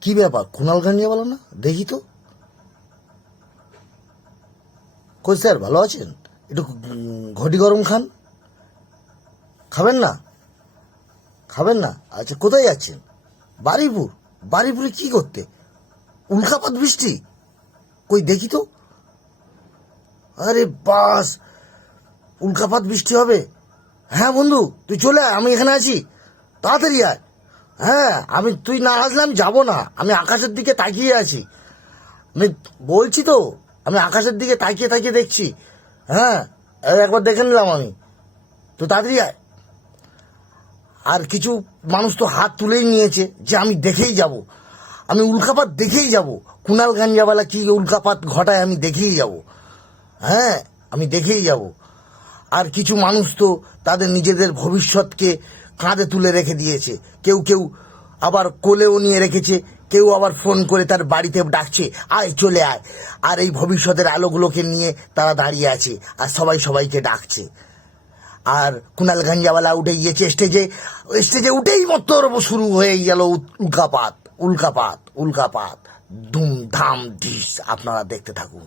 কি ব্যাপার? কুণাল বলো না? দেখি তো। কই স্যার, ভালো আছেন? একটু ঘটি গরম খান। খাবেন না? খাবেন না? আচ্ছা কোথায় যাচ্ছেন? বারিপুর? বারিপুরে কি করতে? উল্কাপাত বৃষ্টি? কই, দেখি তো। আরে বাস, উল্কাপাত বৃষ্টি হবে। হ্যাঁ বন্ধু, তুই চলে আয়, আমি এখানে আছি। তাড়াতাড়ি আয়। হ্যাঁ আমি তুই না আসলে আমি যাব না। আমি আকাশের দিকে তাকিয়ে আছি। আমি বলছি তো, আমি আকাশের দিকে তাকিয়ে তাকিয়ে দেখছি। হ্যাঁ একবার দেখে নিলাম আমি। তো তাড়াতাড়ি আয়। আর কিছু মানুষ তো হাত তুলেই নিয়েছে যে আমি দেখেই যাব। আমি উল্কাপাত দেখেই যাব। কুনাল গাঞ্জাওয়ালা কি উল্কাপাত ঘটায় আমি দেখেই যাব। হ্যাঁ আমি দেখেই যাব। আর কিছু মানুষ তো তাদের নিজেদের ভবিষ্যৎকে কাঁধে তুলে রেখে দিয়েছে। কেউ কেউ আবার কোলেও নিয়ে রেখেছে, কেউ আবার ফোন করে তার বাড়িতে ডাকছে, আয় চলে আয়। আর এই ভবিষ্যতের আলোগুলোকে নিয়ে তারা দাঁড়িয়ে আছে আর সবাই সবাইকে ডাকছে। আর কুনাল গাঞ্জাওয়ালা উঠে গিয়েছে স্টেজে। স্টেজে উঠেই মতো শুরু হয়ে গেল উল্কাপাত উল্কাপাত উল্কাপাত। ধুমধাম ঢিস, আপনারা দেখতে থাকুন।